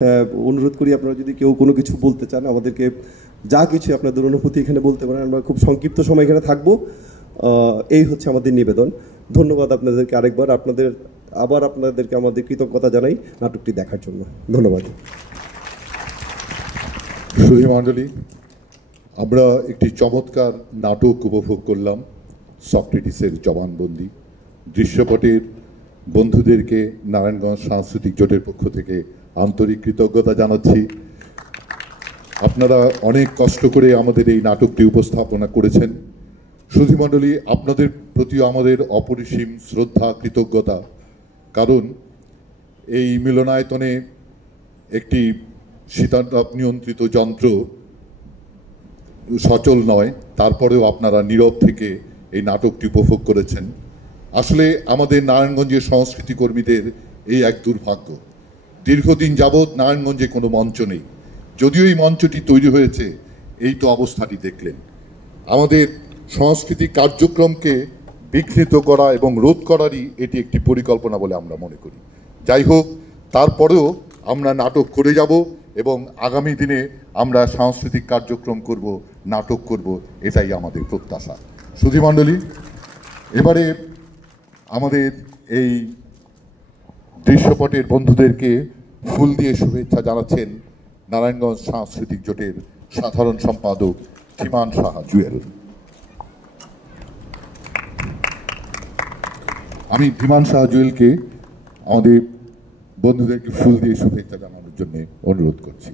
অনুরোধ করি আপনারা যদি কেউ কোনো কিছু বলতে চান আমাদেরকে যা কিছু আপনাদের অনুভূতি এখানে বলতে পারেন। আমরা খুব সংক্ষিপ্ত সময় এখানে থাকবো, এই হচ্ছে আমাদের নিবেদন। ধন্যবাদ আপনাদেরকে আরেকবার, আপনাদেরকে আমাদের কৃতজ্ঞতা জানাই নাটকটি দেখার জন্য। ধন্যবাদ। সুধী মণ্ডলী, আমরা একটি চমৎকার নাটক উপভোগ করলাম, সক্রেটিসের জবানবন্দি। দৃশ্যপটের বন্ধুদেরকে নারায়ণগঞ্জ সাংস্কৃতিক জোটের পক্ষ থেকে আন্তরিক কৃতজ্ঞতা জানাচ্ছি। আপনারা অনেক কষ্ট করে আমাদের এই নাটকটি উপস্থাপনা করেছেন। সুধী মণ্ডলী, আপনাদের প্রতিও আমাদের অপরিসীম শ্রদ্ধা, কৃতজ্ঞতা। কারণ এই মিলনায়তনে একটি শীতাতাপ নিয়ন্ত্রিত যন্ত্র সচল নয়, তারপরেও আপনারা নীরব থেকে এই নাটকটি উপভোগ করেছেন। আসলে আমাদের নারায়ণগঞ্জের সংস্কৃতি কর্মীদের এই এক দুর্ভাগ্য, দীর্ঘদিন যাবৎ নারায়ণগঞ্জে কোনো মঞ্চ নেই। যদিও এই মঞ্চটি তৈরি হয়েছে, এই তো অবস্থাটি দেখলেন। আমাদের সাংস্কৃতিক কার্যক্রমকে বিঘ্নিত করা এবং রোধ করারই এটি একটি পরিকল্পনা বলে আমরা মনে করি। যাই হোক, তারপরেও আমরা নাটক করে যাব এবং আগামী দিনে আমরা সাংস্কৃতিক কার্যক্রম করব, নাটক করব, এটাই আমাদের প্রত্যাশা। সুধী মণ্ডলী, এবারে আমাদের এই দৃশ্যপটের বন্ধুদেরকে ফুল দিয়ে শুভেচ্ছা জানাচ্ছেন নারায়ণগঞ্জ সাংস্কৃতিক জোটের সাধারণ সম্পাদক ধীমান সাহা জুয়েল। আমি ধীমান সাহা জুয়েলকে আমাদের বন্ধুদেরকে ফুল দিয়ে শুভেচ্ছা জানানোর জন্য অনুরোধ করছি।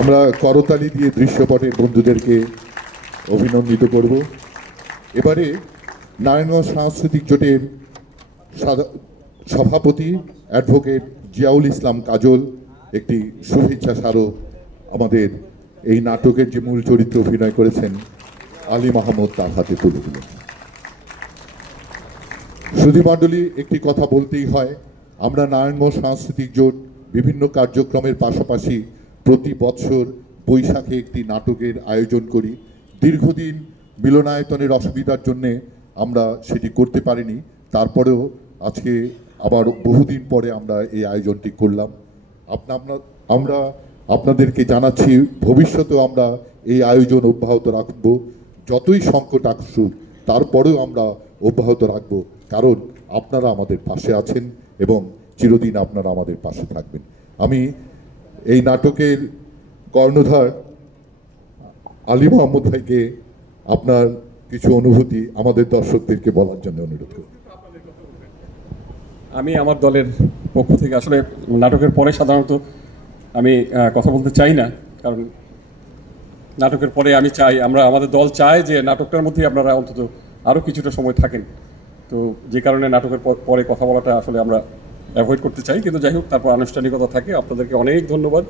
আমরা করতালি দিয়ে দৃশ্যপটের বন্ধুদেরকে অভিনন্দিত করব। এবারে নারায়ণগঞ্জ সাংস্কৃতিক জোটের সভাপতি অ্যাডভোকেট জিয়াউল ইসলাম কাজল একটি শুভেচ্ছা স্মারক আমাদের এই নাটকের যে মূল চরিত্র অভিনয় করেছেন আলী মাহমুদ তার হাতে তুলে দিলেন। সুধী মণ্ডলী, একটি কথা বলতেই হয়, আমরা নারায়ণগঞ্জ সাংস্কৃতিক জোট বিভিন্ন কার্যক্রমের পাশাপাশি প্রতি বছর বৈশাখে একটি নাটকের আয়োজন করি। দীর্ঘদিন মিলনায়তনের অসুবিধার জন্যে আমরা সেটি করতে পারিনি, তারপরেও আজকে আবার বহুদিন পরে আমরা এই আয়োজনটি করলাম। আমরা আপনাদেরকে জানাচ্ছি, ভবিষ্যতেও আমরা এই আয়োজন অব্যাহত রাখব। যতই সংকট আসুক তারপরেও আমরা অব্যাহত রাখব, কারণ আপনারা আমাদের পাশে আছেন এবং চিরদিন আপনারা আমাদের পাশে থাকবেন। আমি এই নাটকের কর্ণধার আলী মাহমুদ ভাইকে আপনার কিছু অনুভূতি আমাদের দর্শকদেরকে বলার জন্য অনুরোধ করি। আমি আমার দলের পক্ষ থেকে আসলে নাটকের পরে সাধারণত আমি কথা বলতে চাই না, কারণ নাটকের পরে আমি চাই, আমাদের দল চায় যে নাটকটার মধ্যেই আপনারা অন্তত আরও কিছুটা সময় থাকেন। তো যে কারণে নাটকের পরে কথা বলাটা আসলে আমরা অ্যাভয়েড করতে চাই, কিন্তু যাই হোক, তারপর আনুষ্ঠানিকতা থাকে। আপনাদেরকে অনেক ধন্যবাদ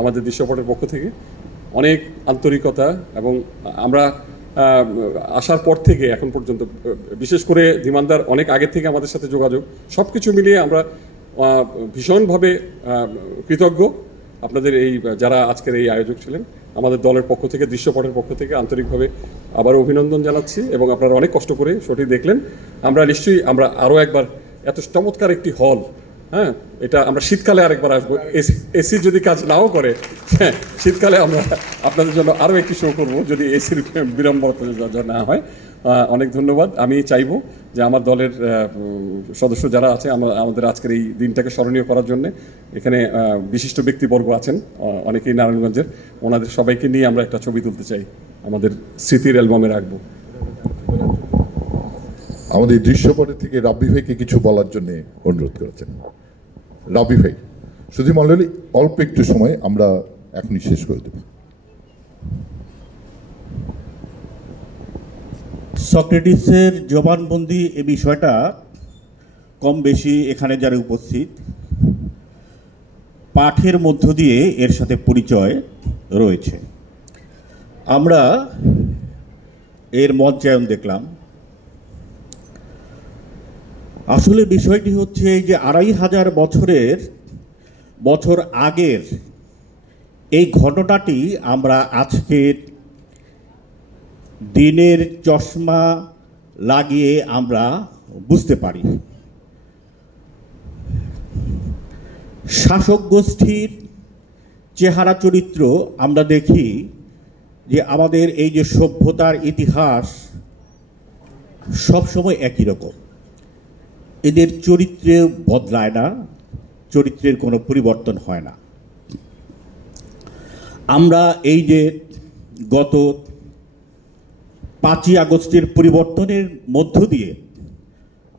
আমাদের দৃশ্যপটের পক্ষ থেকে, অনেক আন্তরিকতা। এবং আমরা আসার পর থেকে এখন পর্যন্ত, বিশেষ করে ধীমানদার অনেক আগে থেকে আমাদের সাথে যোগাযোগ, সব কিছু মিলিয়ে আমরা ভীষণভাবে কৃতজ্ঞ। আপনাদের এই যারা আজকের এই আয়োজক ছিলেন, আমাদের দলের পক্ষ থেকে, দৃশ্যপটের পক্ষ থেকে আন্তরিকভাবে আবারও অভিনন্দন জানাচ্ছি। এবং আপনারা অনেক কষ্ট করে শোটি দেখলেন। আমরা নিশ্চয়ই আরও একবার, এত চমৎকার একটি হল, হ্যাঁ, এটা আমরা শীতকালে আরেকবার আসবো। এসি যদি কাজ নাও করে, হ্যাঁ, শীতকালে আমরা আপনাদের জন্য আরও একটি শো করবো, যদি এসির বিড়ম্বনা না হয়। অনেক ধন্যবাদ। আমি চাইবো যে আমার দলের সদস্য যারা আছে, আমাদের আজকের এই দিনটাকে স্মরণীয় করার জন্য এখানে বিশিষ্ট ব্যক্তিবর্গ আছেন অনেকেই নারায়ণগঞ্জের, ওনাদের সবাইকে নিয়ে আমরা একটা ছবি তুলতে চাই, আমাদের স্মৃতির অ্যালবামে রাখবো। আমাদের দৃশ্যপটের থেকে রাব্বি ভাইকে কিছু বলার জন্য অনুরোধ করেছেন। রাব্বি ভাই, সুধী মণ্ডলী, অল্প একটু সময় আমরা এখনই শেষ করে দেব। সক্রেটিসের জবানবন্দি, এ বিষয়টা কম বেশি এখানে যারা উপস্থিত পাঠের মধ্য দিয়ে এর সাথে পরিচয় রয়েছে। আমরা এর মঞ্চায়ন দেখলাম। আসলে বিষয়টি হচ্ছে এই যে 2500 বছরের বছর আগের এই ঘটনাটি আমরা আজকের দিনের চশমা লাগিয়ে আমরা বুঝতে পারি। শাসক গোষ্ঠীর চেহারা চরিত্র আমরা দেখি যে আমাদের এই যে সভ্যতার ইতিহাস সবসময় একই রকম, এদের চরিত্রে বদলায় না, চরিত্রের কোনো পরিবর্তন হয় না। আমরা এই যে গত 5ই আগস্টের পরিবর্তনের মধ্য দিয়ে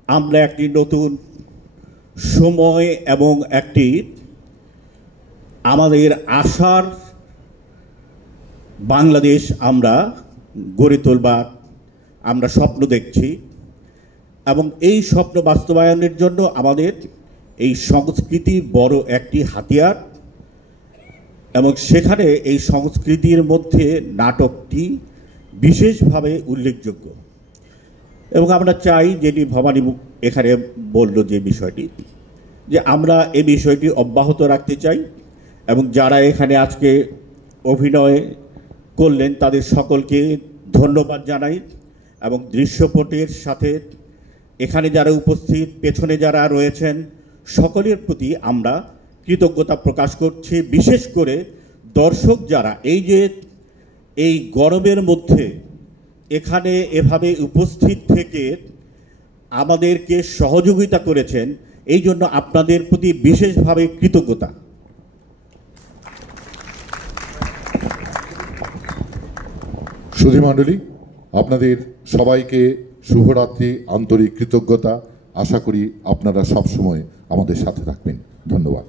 আমরা একটি নতুন সময় এবং একটি আমাদের আশার বাংলাদেশ আমরা গড়ে তোলবার আমরা স্বপ্ন দেখছি, এবং এই স্বপ্ন বাস্তবায়নের জন্য আমাদের এই সংস্কৃতি বড় একটি হাতিয়ার, এবং সেখানে এই সংস্কৃতির মধ্যে নাটকটি বিশেষভাবে উল্লেখযোগ্য। এবং আমরা চাই, যেটি ভবানী এখানে বলল যে বিষয়টি, যে আমরা এই বিষয়টি অব্যাহত রাখতে চাই, এবং যারা এখানে আজকে অভিনয় করলেন তাদের সকলকে ধন্যবাদ জানাই, এবং দৃশ্যপটের সাথে এখানে যারা উপস্থিত, পেছনে যারা রয়েছেন, সকলের প্রতি আমরা কৃতজ্ঞতা প্রকাশ করছি। বিশেষ করে দর্শক যারা এই যে এই গরমের মধ্যে এখানে এভাবে উপস্থিত থেকে আমাদেরকে সহযোগিতা করেছেন, এই জন্য আপনাদের প্রতি বিশেষভাবে কৃতজ্ঞতা। সুধীমণ্ডলী, আপনাদের সবাইকে শুভরাত্রি, আন্তরিক কৃতজ্ঞতা। আশা করি আপনারা সবসময় আমাদের সাথে থাকবেন। ধন্যবাদ।